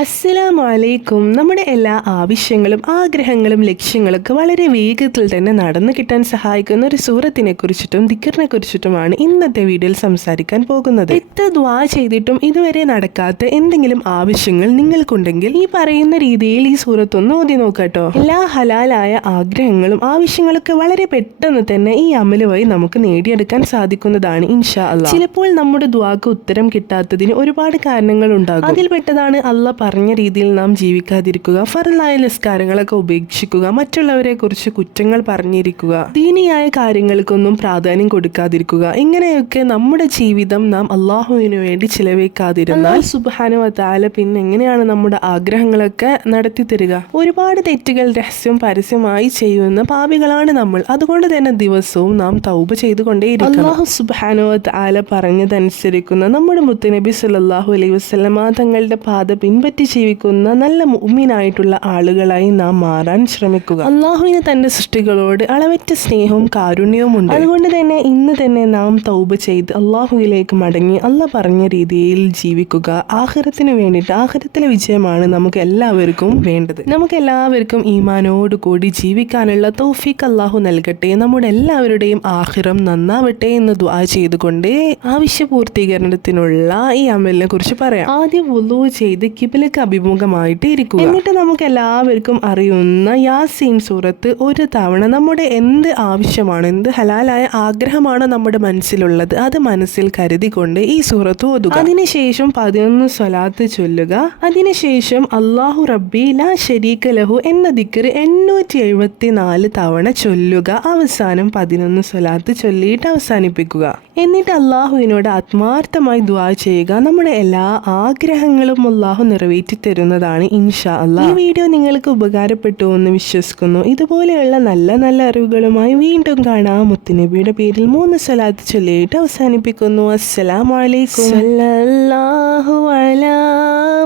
അസ്സലാമു അലൈക്കും. നമ്മുടെ എല്ലാ ആവശ്യങ്ങളും ആഗ്രഹങ്ങളും ലക്ഷ്യങ്ങളൊക്കെ വളരെ വേഗത്തിൽ തന്നെ നടന്നു കിട്ടാൻ സഹായിക്കുന്ന ഒരു സൂറത്തിനെ കുറിച്ചിട്ടും ദിക്റിനെ കുറിച്ചിട്ടുമാണ് ഇന്നത്തെ വീഡിയോയിൽ സംസാരിക്കാൻ പോകുന്നത്. എത്ര ദുആ ചെയ്തിട്ടും ഇതുവരെ നടക്കാത്ത എന്തെങ്കിലും ആവശ്യങ്ങൾ നിങ്ങൾക്കുണ്ടെങ്കിൽ ഈ പറയുന്ന രീതിയിൽ ഈ സൂറത്തൊന്ന് ഓതി നോക്കാട്ടോ. എല്ലാ ഹലാലായ ആഗ്രഹങ്ങളും ആവശ്യങ്ങളൊക്കെ വളരെ പെട്ടെന്ന് തന്നെ ഈ അമല് വഴി നമുക്ക് നേടിയെടുക്കാൻ സാധിക്കുന്നതാണ് ഇൻഷാ അല്ലാഹ്. ചിലപ്പോൾ നമ്മുടെ ദുആക്ക് ഉത്തരം കിട്ടാത്തതിന് ഒരുപാട് കാരണങ്ങൾ ഉണ്ടാകും. അതിൽപ്പെട്ടതാണ് അല്ലാഹ് പറഞ്ഞ രീതിയിൽ നാം ജീവിക്കാതിരിക്കുക, ഫർളായ നിസ്കാരങ്ങളൊക്കെ ഉപേക്ഷിക്കുക, മറ്റുള്ളവരെ കുറിച്ച് കുറ്റങ്ങൾ പറഞ്ഞിരിക്കുക, ദീനിയായ കാര്യങ്ങൾക്കൊന്നും പ്രാധാന്യം കൊടുക്കാതിരിക്കുക. ഇങ്ങനെയൊക്കെ നമ്മുടെ ജീവിതം നാം അള്ളാഹുവിന് വേണ്ടി ചിലവഴിക്കാതിരുന്നാൽ സുബ്ഹാനഹു വ തആല പിന്നെ എങ്ങനെയാണ് നമ്മുടെ ആഗ്രഹങ്ങളൊക്കെ നടത്തി തരിക? ഒരുപാട് തെറ്റുകൾ രഹസ്യം പരസ്യമായി ചെയ്യുന്ന പാപികളാണ് നമ്മൾ. അതുകൊണ്ട് തന്നെ ദിവസവും നാം തൗബ ചെയ്തുകൊണ്ടേയിരിക്കണം. അല്ലാഹു സുബ്ഹാനഹു വ തആല പറഞ്ഞതനുസരിക്കുന്ന നമ്മുടെ മുത്തുനബി സല്ലല്ലാഹു അലൈഹി വസല്ലമ തങ്ങളുടെ പാത പിൻപറ്റി ജീവിക്കുന്ന നല്ല മുഅ്മിനായിട്ടുള്ള ആളുകളായി നാം മാറാൻ ശ്രമിക്കുക. അള്ളാഹുവിന് തന്റെ സൃഷ്ടികളോട് അളവറ്റ സ്നേഹവും കാരുണ്യവും ഉണ്ട്. അതുകൊണ്ട് തന്നെ ഇന്ന് തന്നെ നാം തൗബ ചെയ്ത് അള്ളാഹുവിലേക്ക് മടങ്ങി അള്ളാഹ് പറഞ്ഞ രീതിയിൽ ജീവിക്കുക. ആഖിറത്തിന് വേണ്ടിയിട്ട്, ആഖിറത്തിലെ വിജയമാണ് നമുക്ക് എല്ലാവർക്കും വേണ്ടത്. നമുക്ക് എല്ലാവർക്കും ഈമാനോട് കൂടി ജീവിക്കാനുള്ള തൗഫീഖ് അള്ളാഹു നൽകട്ടെ. നമ്മുടെ എല്ലാവരുടെയും ആഖിറം നന്നാവട്ടെ എന്ന് ദുആ ചെയ്തുകൊണ്ട് ആവശ്യ പൂർത്തീകരണത്തിനുള്ള ഈ അമലിനെ കുറിച്ച് പറയാം. ആദ്യം വുളൂ ചെയ്ത് കിബിലക്ക് അഭിമുഖമായിട്ട് ഇരിക്കുക. എന്നിട്ട് നമുക്ക് എല്ലാവർക്കും അറിയുന്ന യാസീൻ സൂറത്ത് ഒരു തവണ നമ്മുടെ എന്ത് ആവശ്യമാണ്, എന്ത് ഹലാലായ ആഗ്രഹമാണോ നമ്മുടെ മനസ്സിലുള്ളത് അത് മനസ്സിൽ കരുതിക്കൊണ്ട് ഈ സൂറത്ത് ഓതുക. അതിനുശേഷം 11 സ്വലാത്ത് ചൊല്ലുക. അതിനുശേഷം അല്ലാഹു റബ്ബി ലാ ശരീക ലഹു എന്ന ദിക്ർ 874 തവണ ചൊല്ലുക. അവസാനം 11 സ്വലാത്ത് ചൊല്ലിയിട്ട് അവസാനിപ്പിക്കുക. എന്നിട്ട് അള്ളാഹുവിനോട് ആത്മാർത്ഥമായി ദുആ ചെയ്യുക. നമ്മുടെ എല്ലാ ആഗ്രഹങ്ങളും അള്ളാഹു നിറവേറ്റി തരുന്നതാണ് ഇൻഷാ അല്ലാഹ്. ഈ വീഡിയോ നിങ്ങൾക്ക് ഉപകാരപ്പെട്ടു എന്ന് വിശ്വസിക്കുന്നു. ഇതുപോലെയുള്ള നല്ല നല്ല അറിവുകളുമായി വീണ്ടും കാണാം. മുത്തുനബിയുടെ പേരിൽ 3 സ്വലാത്ത് ചൊല്ലിയിട്ട് അവസാനിപ്പിക്കുന്നു. അസ്സലാമു അലൈക്കും. സ്വല്ലല്ലാഹു അലാ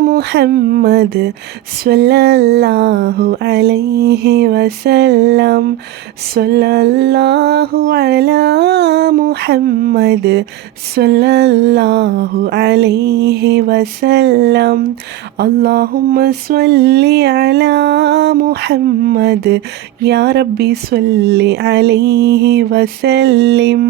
മുഹമ്മദ് സ്വല്ലല്ലാഹു അലൈഹി വസല്ലം. സ്വല്ലല്ലാഹു അലാ മുഹമ്മദ് സ്വല്ലല്ലാഹു അലൈഹി വസല്ലം. അല്ലാഹുമ്മ സ്വല്ലി അലാ മുഹമ്മദ് യാ റബ്ബി സ്വല്ലി അലൈഹി വസല്ലിം.